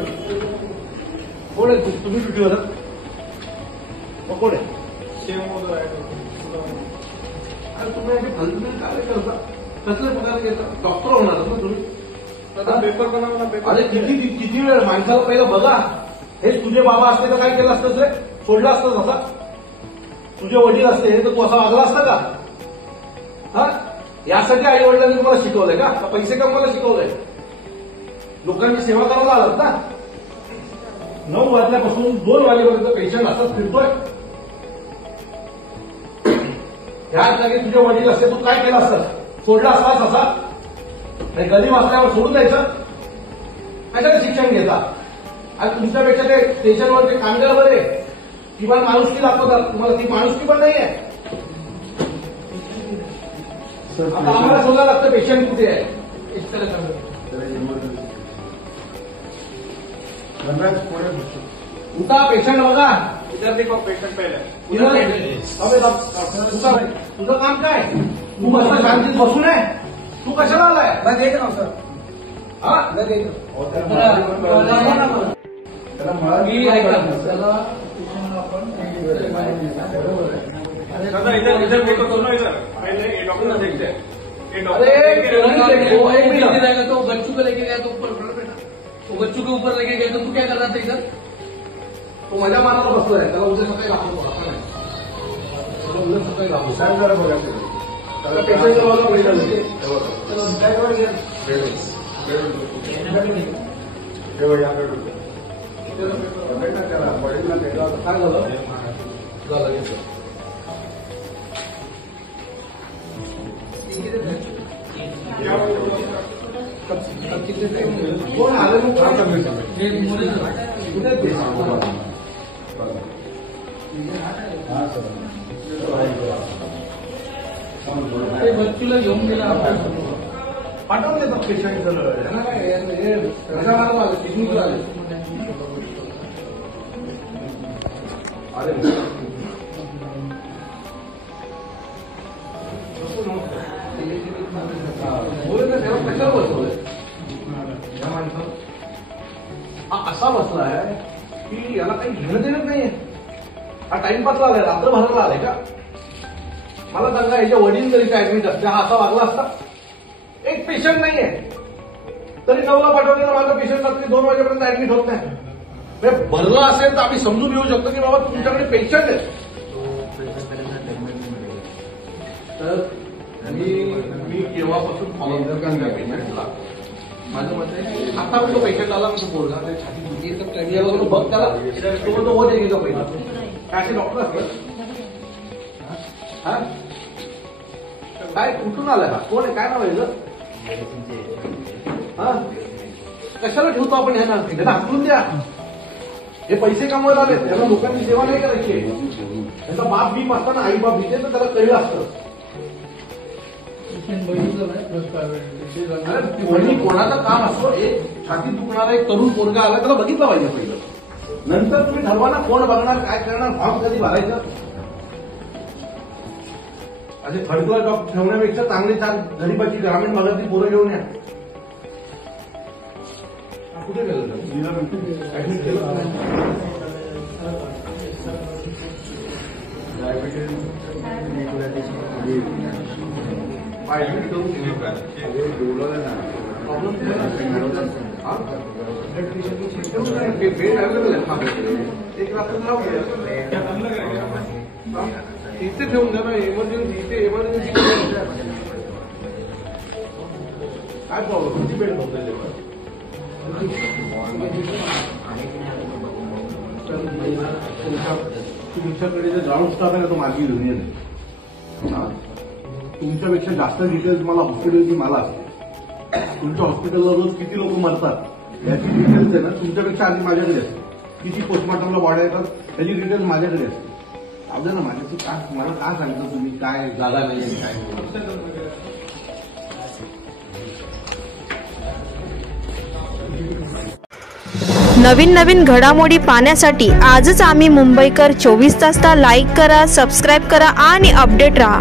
सुट्टीवर? कोण आहे तुम्ही सुट्टीवर? कोण आहे? अरे तुम्ही फालतू काय करता? कसले पगार घेता? डॉक्टर होणार ना तुम्ही? पेपर बनवला. अरे किती वेळ माणसाला पहिलं बघा. हे तुझे बाबा असते तर काय केलं असतं रे? सोडलं असतं असा? तुझे वडील असते तर तू असा वागला असता का? हा, यासाठी आई वडिलांनी तुम्हाला शिकवलंय का? पैसे कमवायला शिकवलंय? लोकांची सेवा करायला आलात ना? 9 वाजल्यापासून 2 वाजेपर्यंत पेशंट असाच फिरतोय. ह्याच जागी तुझे वडील असते तू काय केलं असतं? सोडला असतास असा? काही गरीब असल्यावर सोडून द्यायचं? कशाला शिक्षण घेता? आज तुमच्यापेक्षा ते स्टेशनवरचे कामगार बरे किंवा माणुसकी दाखवतात. तुम्हाला ती माणुसकी पण नाहीये. आता आम्हाला शोधायला लागतं पेशंट कुठे आहे. उठा, पेशंट बघा. पेशंट पहिला तुझं काम काय? तू मस्त शांतीत बसून आहे. तू कशाला आलाय? सर हा, डॉक्टर देखते तो बच्चू को लेके गया तो ऊपर बेटा, वो बच्चू के ऊपर लेके गया तो तू क्या कर रहा था इधर? तो माझ्या मनाला बसतोय. त्याला उद्या सकाळी दाखवतो. उद्या सकाळी दाखवतो. काय करा बघा त्याला पेशंटच्या बाजूला पैसा देते. काय करा काय झालं? कोण आलं मग? कुठे बच्चूला घेऊन गेला पाठवून देतात पेशंट. किडनीवर आले. अरे बोल ना, त्याला कशाला बसवलंय या माणसाला? हा असा बसलाय की याला काही घेणं देणं नाहीये. हा टाइमपासला आलाय, रात्र भरायला आलाय का? मला सांगा, याच्या वडील जरी काय ऍडमिट असते हा असा वागला असता? एक पेशंट नाहीये तरी 9ला पाठवलेला माझा पेशंट रात्री 2 वाजेपर्यंत ऍडमिट होत नाही. भरलं असेल तर आम्ही समजून घेऊ शकतो की बाबा तुमच्याकडे पेशंट आहे. तर मी केव्हापासून फॉलो करतो पेशंटला. माझं मत आहे आता तो पेशंट आला म्हणजे बोलला छाती बघ त्याला तो हो दे का पहिला. काय डॉक्टर असतात? हा, काय कुठून आलाय हा? कोण आहे? काय नाव आहे? हा, कशाला ठेवतो आपण ह्यांना? त्यांना हाकलून द्या. हे पैसे कमवायला आले, त्यांना लोकांची सेवा नाही करायची. त्यांचा बाप बीप असताना आई बाप इथे तर त्याला कळलं असतं. कोणी कोणाचं काम असतं. एक छाती दुखणारा एक तरुण पोरगा आला त्याला बघितलं पाहिजे पहिलं. नंतर तुम्ही ठरवा ना कोण बघणार, काय करणार, फॉर्म कधी भरायचं. असे थर्ड क्लास जॉब ठेवण्यापेक्षा चांगले 4 गरीबाची ग्रामीण भागातील पोरं घेऊन या. कुठे गेलं? ऍडमिट केलं ऍडमिट करून बेड अवेलेबल आहे. एक रात्र इथे ठेवून द्या ना. इमर्जन्सी इथे इमर्जन्सी काय प्रॉब्लेम? किती बेड होतं तेव्हा? तुमच्याकडे जे ग्राउंड स्टाफ आहे ना तो माझी युनियन आहे. तुमच्यापेक्षा जास्त डिटेल्स मला हॉस्पिटलची मला असते. तुमच्या हॉस्पिटलला रोज किती लोक मरतात याची डिटेल्स आहे ना तुमच्यापेक्षा आधी माझ्याकडे असते. किती पोस्टमॉर्टमला बॉडी येतात याची डिटेल्स माझ्याकडे असते. अगदी ना माझ्याची काय मला काय सांगितलं तुम्ही? काय जागा नाही आहे काय? नवीन घडामोडी पाहण्यासाठी आजच आम्ही मुंबईकर 24 तासला लाईक करा, सबस्क्राईब करा आणि अपडेट रहा.